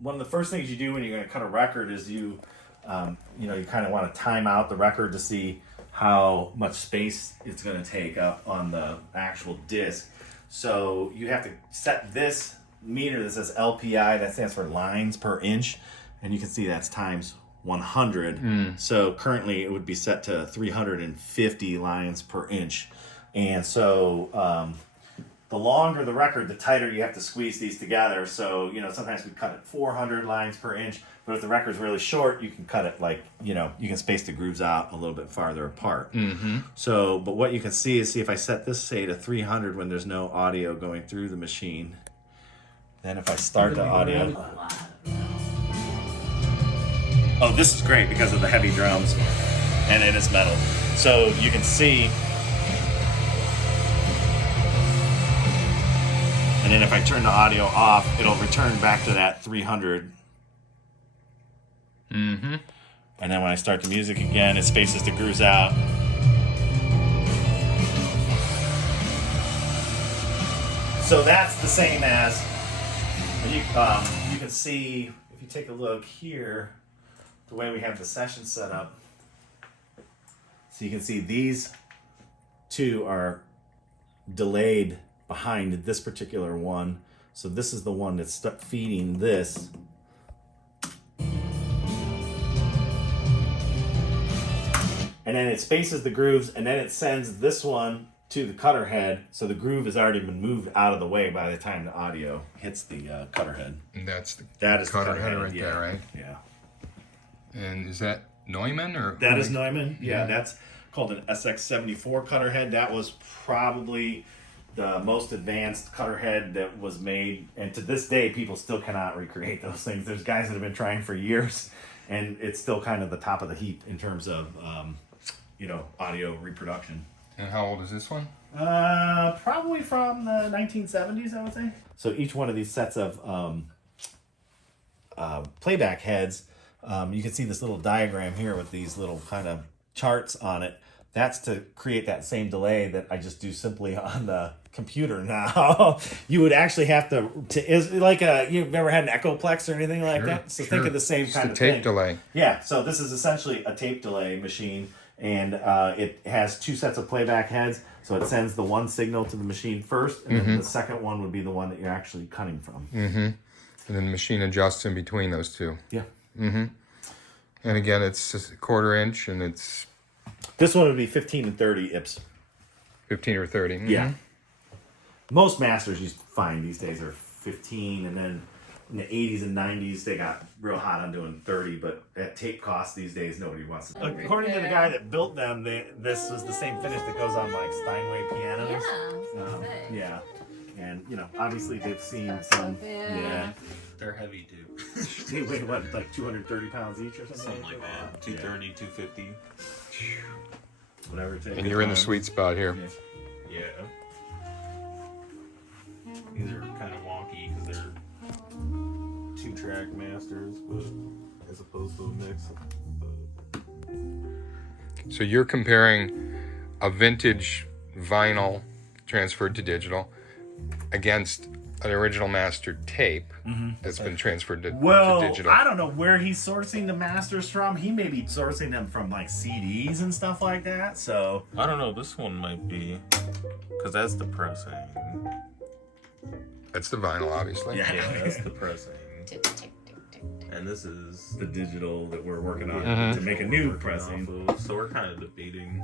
one of the first things you do when you're going to cut a record is you kind of want to time out the record to see how much space it's going to take up on the actual disc. So you have to set this meter that says LPI, that stands for lines per inch, and you can see that's times 100. So currently it would be set to 350 lines per inch. And so the longer the record, the tighter you have to squeeze these together. So, sometimes we cut at 400 lines per inch, but if the record's really short, you can cut it you can space the grooves out a little bit farther apart. So, but what you can see if I set this, say, to 300 when there's no audio going through the machine, then if I start the audio... Oh, this is great because of the heavy drums, and it is metal. So you can see... And then if I turn the audio off, it'll return back to that 300. And then when I start the music again, it spaces the grooves out. So that's the same as, you can see, if you take a look here, the way we have the session set up. So you can see these two are delayed behind this particular one. So this is the one that's feeding this. And then it spaces the grooves, and then it sends this one to the cutter head. So the groove has already been moved out of the way by the time the audio hits the cutter head. And that is the cutter head right yeah. there, right? Yeah. And is that Neumann or? That is Neumann. Yeah, that's called an SX74 cutter head. That was probably the most advanced cutter head that was made, and to this day people still cannot recreate those things. There's guys that have been trying for years, and it's still kind of the top of the heap in terms of audio reproduction. And how old is this one? Probably from the 1970s, I would say. So each one of these sets of playback heads, you can see this little diagram here with these little kind of charts on it. That's to create that same delay that I just do simply on the computer now. You would actually have is like you've ever had an Echoplex or anything like that? So think of the same kind of thing. Tape delay. Yeah, so this is essentially a tape delay machine, and it has two sets of playback heads. So it sends the one signal to the machine first, and then the second one would be the one that you're actually cutting from. And then the machine adjusts in between those two. Yeah. And again, it's just a 1/4 inch, and it's... This one would be 15 and 30 IPS. 15 or 30. Yeah. Most masters you find these days are 15, and then in the 80s and 90s they got real hot on doing 30, but at tape cost these days nobody wants to. According to the guy that built them, this was the same finish that goes on like Steinway pianos. Yeah. And obviously they've seen some. Yeah. They're heavy too. They weigh what, like 230 pounds each or something? Something like that. 230, 250. Whatever it takes. And you're in the sweet spot here. Yeah. These are kind of wonky because they're 2-track masters, but as opposed to a mix. So you're comparing a vintage vinyl transferred to digital against an original mastered tape that's been transferred to digital. I don't know where he's sourcing the masters from. He may be sourcing them from like CDs and stuff like that. So I don't know. This one might be because that's the pressing. That's the vinyl, obviously. Yeah, that's the pressing. And this is the digital that we're working on to make a new pressing. So we're kind of debating.